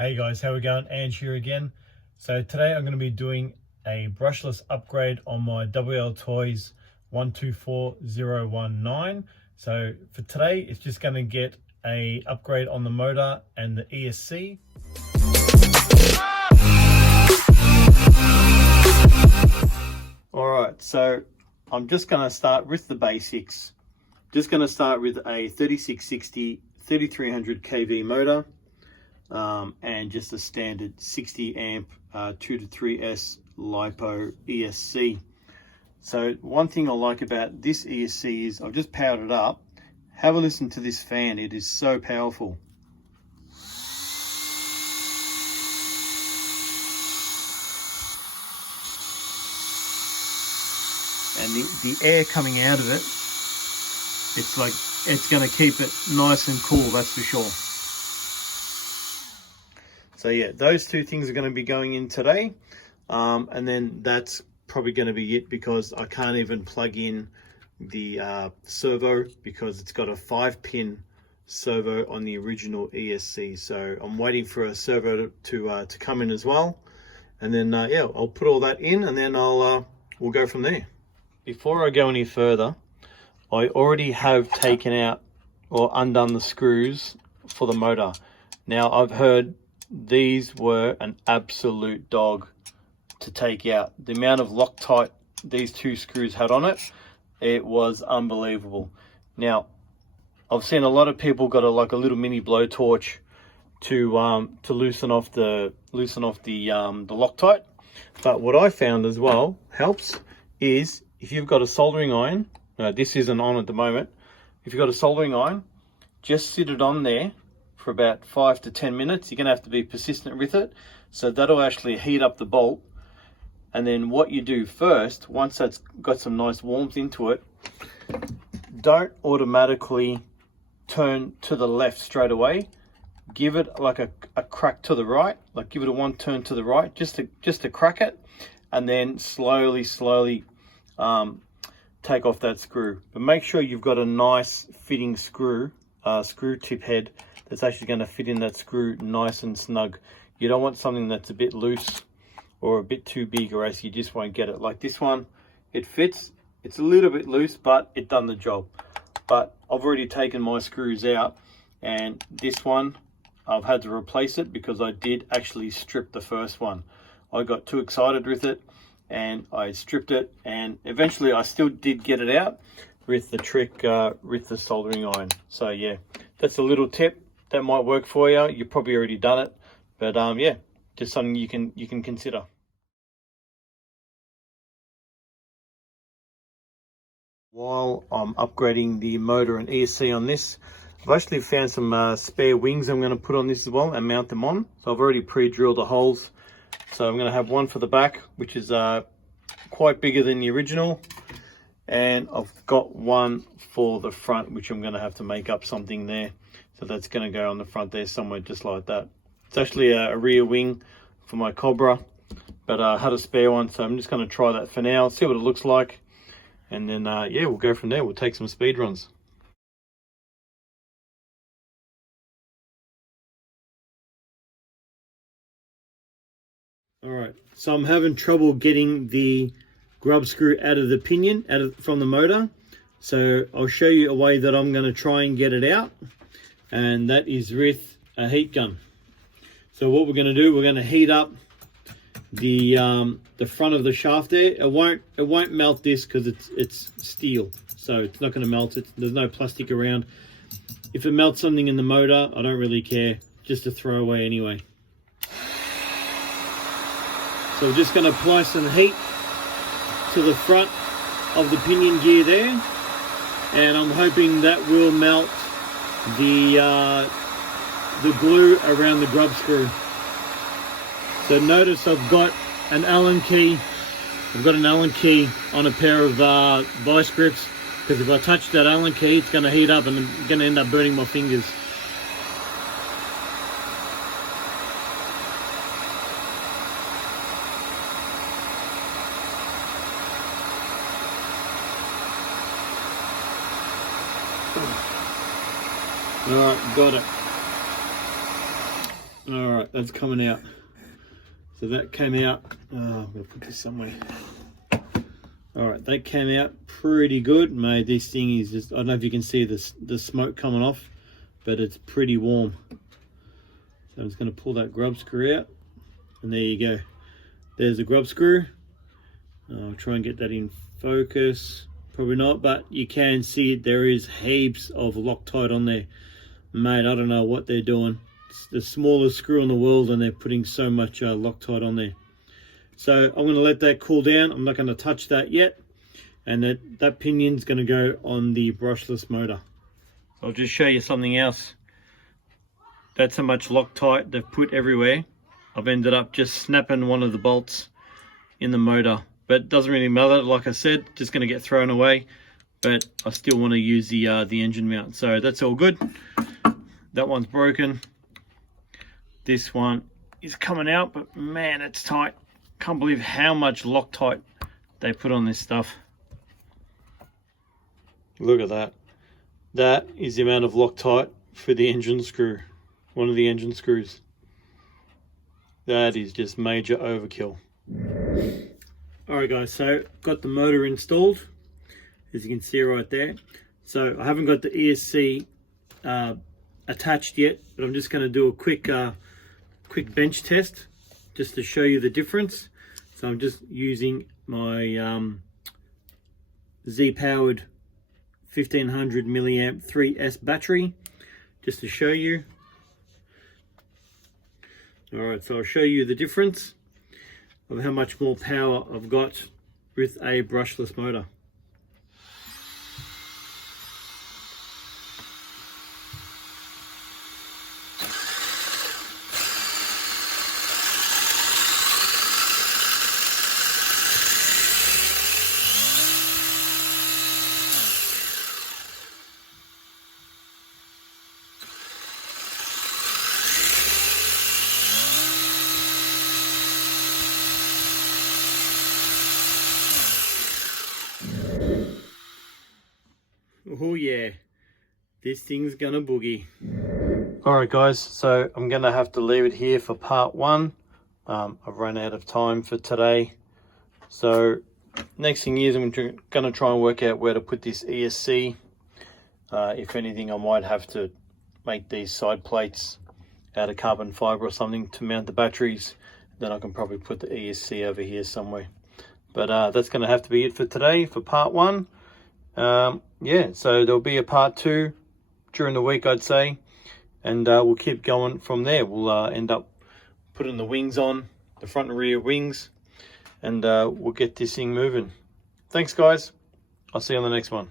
Hey guys, how we going? Ange here again. So today I'm going to be doing a brushless upgrade on my Wltoys 124019. So for today, it's just going to get a upgrade on the motor and the ESC. Alright, so I'm just going to start with the basics. Just going to start with a 3660 3300 kV motor. And just a standard 60 amp 2 to 3S LiPo ESC. So one thing I like about this ESC is I've just powered it up. Have a listen to this fan, it is so powerful. And the air coming out of it, it's like it's going to keep it nice and cool, that's for sure. So yeah, those two things are going to be going in today. And then that's probably going to be it, because I can't even plug in the servo because it's got a 5-pin servo on the original ESC. So I'm waiting for a servo to come in as well. And then yeah, I'll put all that in and then we'll go from there. Before I go any further, I already have taken out or undone the screws for the motor. Now I've heard these were an absolute dog to take out. The amount of Loctite these two screws had on it, it was unbelievable. Now, I've seen a lot of people got like a little mini blowtorch to loosen off the Loctite. But what I found as well helps is if you've got a soldering iron. No, this isn't on at the moment. If you've got a soldering iron, just sit it on there for about 5 to 10 minutes. You're going to have to be persistent with it. So that'll actually heat up the bolt. And then what you do first, once that's got some nice warmth into it, don't automatically turn to the left straight away. Give it like a crack to the right, like give it a one turn to the right, just to crack it. And then slowly take off that screw. But make sure you've got a nice fitting screw tip head that's actually going to fit in that screw nice and snug. You don't want something that's a bit loose or a bit too big, or else you just won't get it. Like this one, it fits. It's a little bit loose, but it done the job. But I've already taken my screws out, and this one I've had to replace it because I did actually strip the first one. I got too excited with it and I stripped it, and eventually I still did get it out with the trick with the soldering iron. So yeah, that's a little tip that might work for you. You've probably already done it, but yeah, just something you can consider. While I'm upgrading the motor and ESC on this, I've actually found some spare wings I'm going to put on this as well and mount them on. So I've already pre-drilled the holes. So I'm going to have one for the back, which is quite bigger than the original. And I've got one for the front, which I'm going to have to make up something there. So that's going to go on the front there somewhere, just like that. It's actually a rear wing for my Cobra, but I had a spare one, so I'm just going to try that for now, see what it looks like. And then, yeah, we'll go from there. We'll take some speed runs. All right, so I'm having trouble getting the grub screw out of the pinion, from the motor. So I'll show you a way that I'm going to try and get it out, and that is with a heat gun. So what we're going to do, we're going to heat up the front of the shaft there. It won't melt this because it's steel, so it's not going to melt it. There's no plastic around. If it melts something in the motor, I don't really care, just a throwaway anyway. So we're just going to apply some heat to the front of the pinion gear there, and I'm hoping that will melt the glue around the grub screw. So notice I've got an Allen key. I've got an Allen key on a pair of vice grips, because if I touch that Allen key, it's going to heat up and I'm going to end up burning my fingers. Alright, got it. All right, that's coming out. So that came out. I'm gonna put this somewhere. All right, that came out pretty good. Mate, this thing is just, I don't know if you can see the smoke coming off, but it's pretty warm. So I'm just gonna pull that grub screw out, and there you go. There's the grub screw. I'll try and get that in focus. Probably not, but you can see it. There is heaps of Wltoys on there. Mate, I don't know what they're doing. It's the smallest screw in the world, and they're putting so much Wltoys on there. So I'm going to let that cool down. I'm not going to touch that yet. And that pinion's going to go on the brushless motor. I'll just show you something else. That's how much Wltoys they've put everywhere. I've ended up just snapping one of the bolts in the motor. But it doesn't really matter, like I said, just going to get thrown away. But I still want to use the engine mount. So that's all good. That one's broken. This one is coming out, but man, it's tight. Can't believe how much Wltoys they put on this stuff. Look at that. That is the amount of Wltoys for the engine screw. One of the engine screws. That is just major overkill. Alright guys, so got the motor installed, as you can see right there. So I haven't got the ESC attached yet, but I'm just going to do a quick bench test just to show you the difference. So I'm just using my Z-powered 1500 milliamp 3S battery just to show you. Alright, so I'll show you the difference of how much more power I've got with a brushless motor. Oh yeah, this thing's gonna boogie. Alright guys, so I'm gonna have to leave it here for part one. I've run out of time for today. So next thing is I'm gonna try and work out where to put this ESC. If anything, I might have to make these side plates out of carbon fiber or something to mount the batteries. Then I can probably put the ESC over here somewhere. But that's gonna have to be it for today, for part one. Yeah, so there'll be a part two during the week, I'd say, and we'll keep going from there. We'll end up putting the wings on, the front and rear wings, and we'll get this thing moving. Thanks guys, I'll see you on the next one.